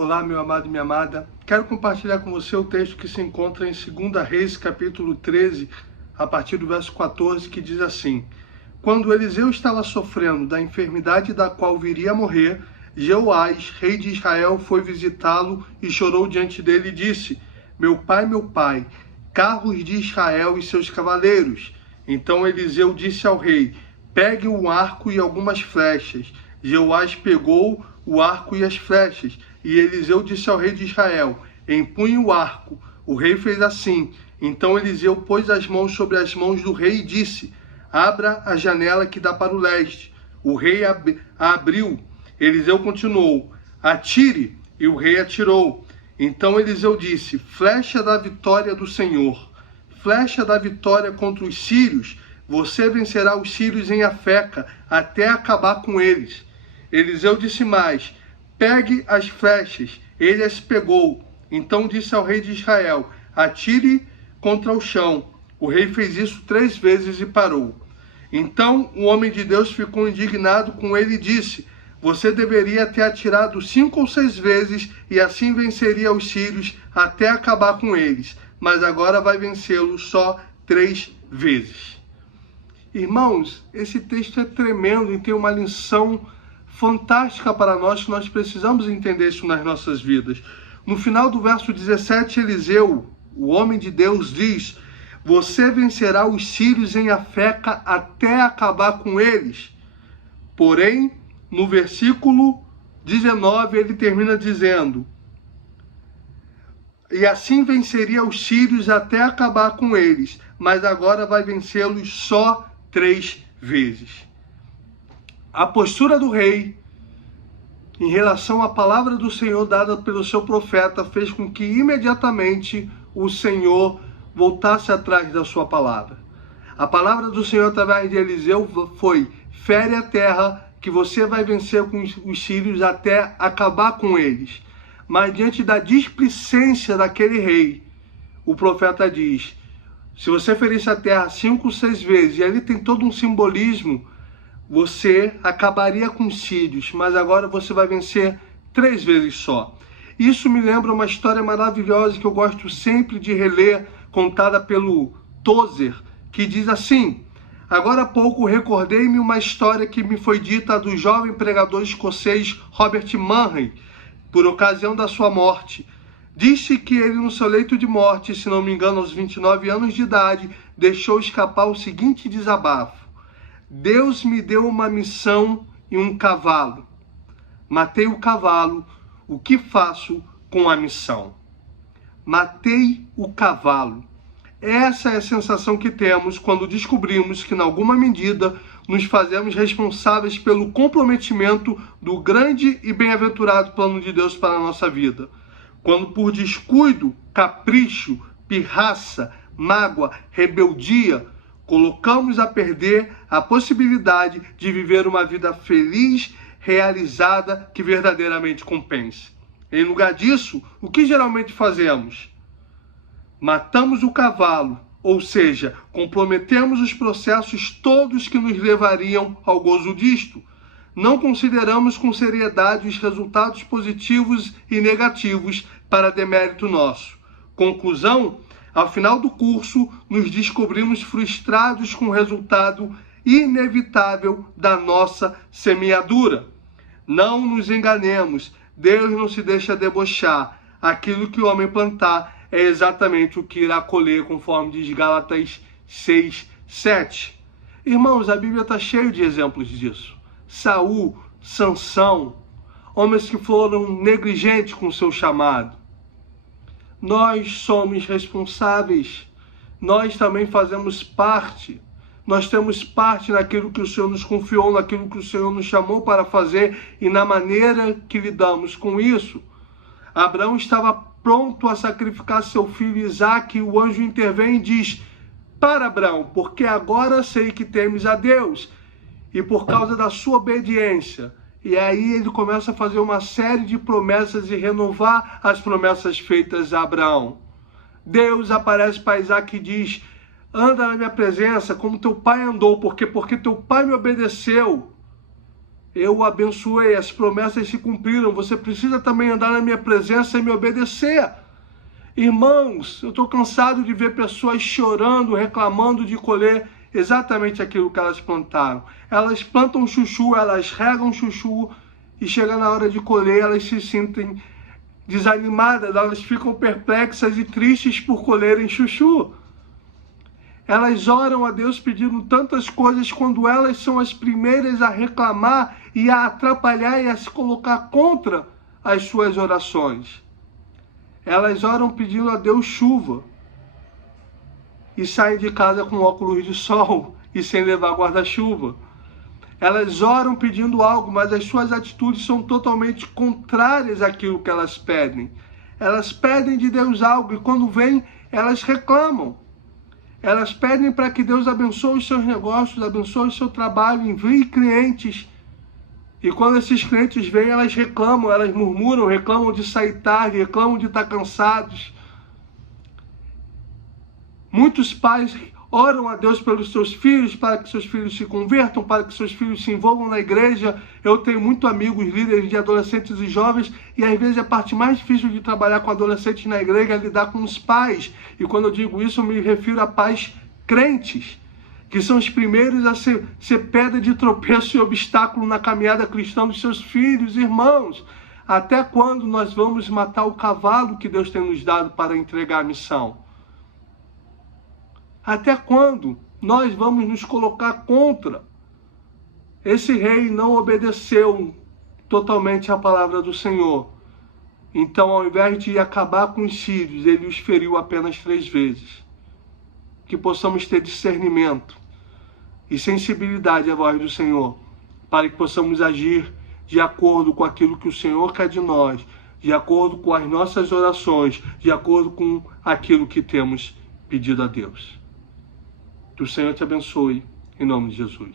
Olá, meu amado e minha amada. Quero compartilhar com você o texto que se encontra em 2 Reis, capítulo 13, a partir do verso 14, que diz assim: Quando Eliseu estava sofrendo da enfermidade da qual viria a morrer, Jeoás, rei de Israel, foi visitá-lo e chorou diante dele e disse: meu pai, carros de Israel e seus cavaleiros. Então Eliseu disse ao rei: pegue um arco e algumas flechas. Jeoás pegou o arco e as flechas. E Eliseu disse ao rei de Israel: empunhe o arco. O rei fez assim. Então Eliseu pôs as mãos sobre as mãos do rei e disse: abra a janela que dá para o leste. O rei a abriu. Eliseu continuou: atire. E o rei atirou. Então Eliseu disse: flecha da vitória do Senhor, flecha da vitória contra os sírios, você vencerá os sírios em Afeca, até acabar com eles. Eliseu disse mais: pegue as flechas. Ele as pegou. Então disse ao rei de Israel: atire contra o chão. O rei fez isso 3 vezes e parou. Então o homem de Deus ficou indignado com ele e disse: você deveria ter atirado 5 ou 6 vezes e assim venceria os sírios até acabar com eles. Mas agora vai vencê-los só 3 vezes. Irmãos, esse texto é tremendo e tem uma lição fantástica para nós, que nós precisamos entender isso nas nossas vidas. No final do verso 17, Eliseu, o homem de Deus, diz: você vencerá os sírios em Afeca até acabar com eles. Porém, no versículo 19, ele termina dizendo: e assim venceria os sírios até acabar com eles, mas agora vai vencê-los só 3 vezes. A postura do rei em relação à palavra do Senhor dada pelo seu profeta fez com que imediatamente o Senhor voltasse atrás da sua palavra. A palavra do Senhor através de Eliseu foi: fere a terra, que você vai vencer com os sírios até acabar com eles. Mas diante da displicência daquele rei, o profeta diz: se você ferisse a terra 5 ou 6 vezes, e ali tem todo um simbolismo, você acabaria com os sírios, mas agora você vai vencer 3 vezes só. Isso me lembra uma história maravilhosa que eu gosto sempre de reler, contada pelo Tozer, que diz assim: agora há pouco recordei-me uma história que me foi dita do jovem pregador escocês Robert Murray, por ocasião da sua morte. Disse que ele, no seu leito de morte, se não me engano aos 29 anos de idade, deixou escapar o seguinte desabafo: Deus me deu uma missão e um cavalo. Matei o cavalo, o que faço com a missão? Matei o cavalo. Essa é a sensação que temos quando descobrimos que, em alguma medida, nos fazemos responsáveis pelo comprometimento do grande e bem-aventurado plano de Deus para a nossa vida. Quando, por descuido, capricho, pirraça, mágoa, rebeldia, colocamos a perder a possibilidade de viver uma vida feliz, realizada, que verdadeiramente compense. Em lugar disso, o que geralmente fazemos? Matamos o cavalo, ou seja, comprometemos os processos todos que nos levariam ao gozo disto. Não consideramos com seriedade os resultados positivos e negativos para demérito nosso. Conclusão: ao final do curso, nos descobrimos frustrados com o resultado inevitável da nossa semeadura. Não nos enganemos, Deus não se deixa debochar. Aquilo que o homem plantar é exatamente o que irá colher, conforme diz Gálatas 6:7. Irmãos, a Bíblia está cheia de exemplos disso. Saul, Sansão, homens que foram negligentes com o seu chamado. Nós somos responsáveis, nós também fazemos parte, nós temos parte naquilo que o Senhor nos confiou, naquilo que o Senhor nos chamou para fazer e na maneira que lidamos com isso. Abraão estava pronto a sacrificar seu filho Isaque, e o anjo intervém e diz: para, Abraão, porque agora sei que temes a Deus, e por causa da sua obediência. E aí ele começa a fazer uma série de promessas e renovar as promessas feitas a Abraão. Deus aparece para Isaque e diz: anda na minha presença como teu pai andou, porque teu pai me obedeceu. Eu o abençoei, as promessas se cumpriram. Você precisa também andar na minha presença e me obedecer. Irmãos, eu estou cansado de ver pessoas chorando, reclamando de colher exatamente aquilo que elas plantaram. Elas plantam chuchu, elas regam chuchu e chega na hora de colher, elas se sentem desanimadas, elas ficam perplexas e tristes por colherem chuchu. Elas oram a Deus pedindo tantas coisas quando elas são as primeiras a reclamar e a atrapalhar e a se colocar contra as suas orações. Elas oram pedindo a Deus chuva e saem de casa com óculos de sol e sem levar guarda-chuva. Elas oram pedindo algo, mas as suas atitudes são totalmente contrárias àquilo que elas pedem. Elas pedem de Deus algo e quando vem, elas reclamam. Elas pedem para que Deus abençoe os seus negócios, abençoe o seu trabalho, envie clientes. E quando esses clientes vêm, elas reclamam, elas murmuram, reclamam de sair tarde, reclamam de estar cansados. Muitos pais oram a Deus pelos seus filhos, para que seus filhos se convertam, para que seus filhos se envolvam na igreja. Eu tenho muitos amigos, líderes de adolescentes e jovens, e às vezes a parte mais difícil de trabalhar com adolescentes na igreja é lidar com os pais. E quando eu digo isso, eu me refiro a pais crentes, que são os primeiros a ser pedra de tropeço e obstáculo na caminhada cristã dos seus filhos. Irmãos, até quando nós vamos matar o cavalo que Deus tem nos dado para entregar a missão? Até quando nós vamos nos colocar contra? Esse rei não obedeceu totalmente à palavra do Senhor. Então, ao invés de acabar com os sírios, ele os feriu apenas 3 vezes. Que possamos ter discernimento e sensibilidade à voz do Senhor, para que possamos agir de acordo com aquilo que o Senhor quer de nós, de acordo com as nossas orações, de acordo com aquilo que temos pedido a Deus. Que o Senhor te abençoe, em nome de Jesus.